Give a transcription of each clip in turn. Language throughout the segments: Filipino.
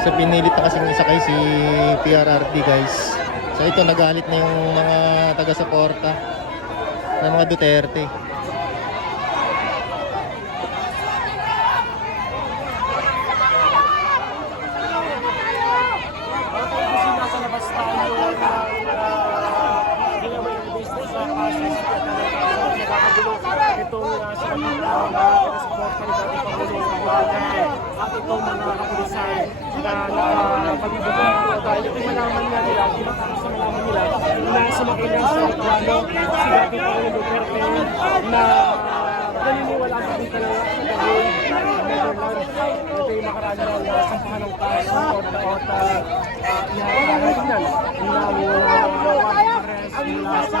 So pinilit na kasing isakay si PRRD guys. So ito nagalit na yung mga taga-suporta ng mga Duterte. nasa labas tayo na ginawa yung business sa process at nakakagulo itong uh, sinabi na support pa ni dating Pangulong Duterte at itong mga kapulisan na nakapagbibugan dahil ito malaman nga nila, para sa malaman nila na sumakay na sa plano si dating Pangulong Duterte na naniniwala sa di talaga sa gawin Netherlands. Ito yung nakaraan na sampahan ng kaso at ihaharap na na arrest mula sa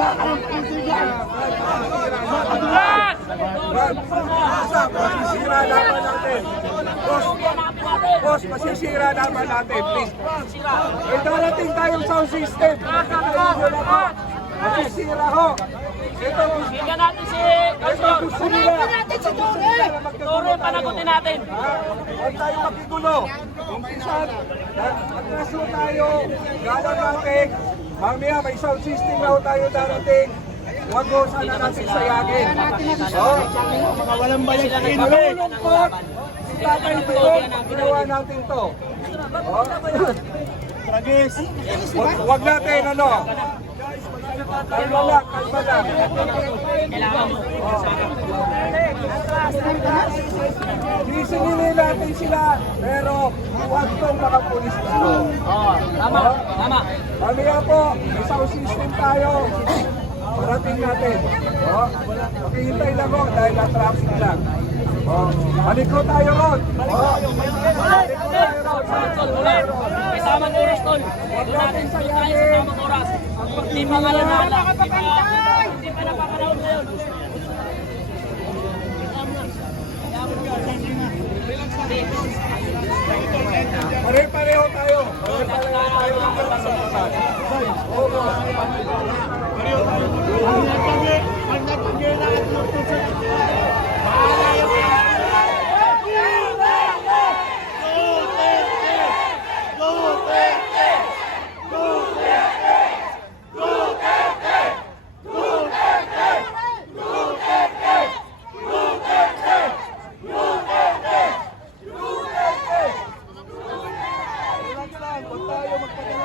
to! Masisira naman natin. Boss, boss, masisira naman natin, please. May darating tayong sound system. Masisira ho. Ito, Bigyan natin si ito gusto nila. natin si Tore! Toro, panagutin natin. Huwag tayo makigulo. Umpisan, ho tayo. Galang natin. Mamaya may sound system na tayo darating. Huwag ho sana natin sayagin. Oh, mga walang bayad na Malulungkot. Si Tatay Digong, ginawa natin to. Oh. Tragis. Wag, wag natin ano. Kalma lang, kalma lang. Sisingilin natin sila, pero huwag tong mga pulis dito. Oo, tama, tama. Mamaya po, sound system tayo. Parating natin. Oh, Pakihintay lang ho dahil na-traffic lang. Oh, Paliko tayo ron. Oh, Paliko tayo ron. May tamang oras, tol. Doon natin doon tayo sa tamang oras. Hindi pa malalala. Hindi pa, hindi pa napapanahon ngayon. Pare-pareho tayo. Pare-pareho tayo ng pagkasasapan.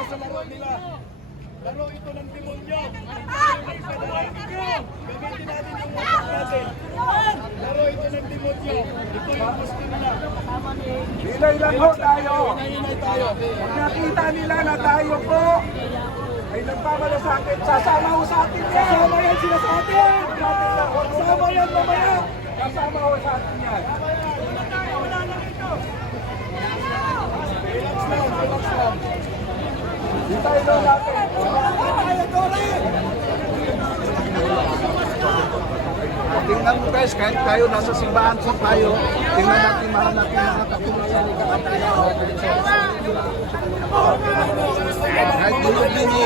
Sa laro nila. Laro ito ng demonyo. Gamitin natin yung wasak natin. Laro ito ng demonyo. Ito yung gusto nila. Hilay lang ho tayo. Hilay tayo. Pag nakita nila na tayo po ay nagpamalasakit, sasama ho sa atin yan. Sasama yan sila sa atin. Sasama yan mamaya. Sasama ho sa atin yan. Relax lang, relax lang. Di tayo lang. Tayo, Tori! Tingnan mo guys, kahit tayo nasa simbahan po tayo, tingnan natin mahal natin mga katulad Kahit tulog din ni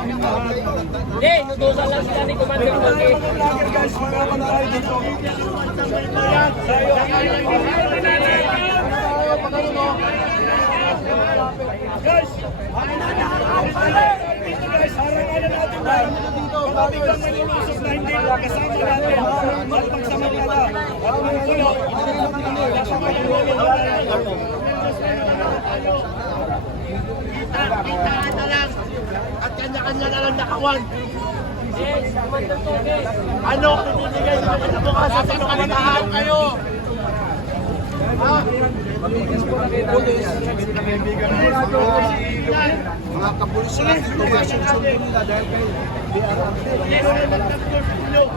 Hindi, nutusan lang sila ni Commander Jorge. guys, magaman tayo dito. Guys, dito guys, harangan na natin na. Baka biglang may lulusok na hindi kasama natin. At pagsamantala. At manggulo. Kasama natin. Kitaan na lang. Kanya-kanya na lang nakawan. Ano? Pinibigay nyo na kinabukasan sa kamandahan kayo. Mga kapulis natin ito, masusunod nila dahil kay Ayun,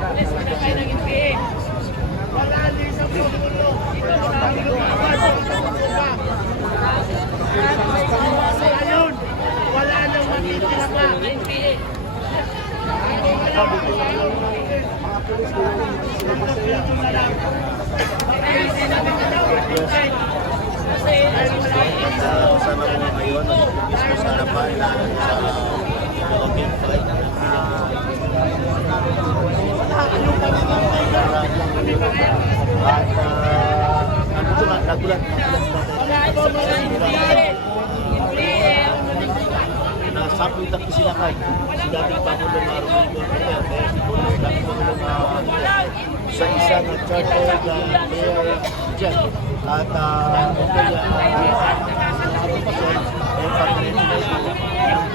Kasama ko ngayon, mismo sa harapan Pangulong sa isa na mayor dyan. At uh, okay, uh, yung pag-recognize mo yung dahil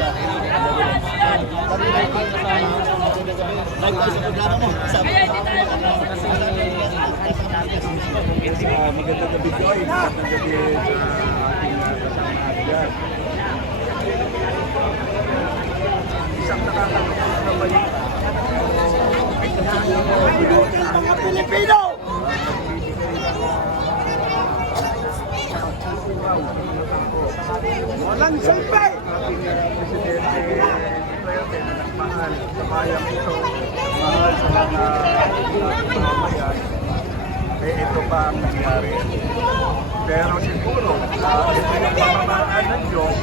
Ah, magandang gabi ko. Magandang gabi Walang uh, Presidente Duterte na nagmahal sa bayang ito, mga mamamayan, eh ito pa ang nangyari. Pero siguro, uh, ito yung pamamaraan ng Diyos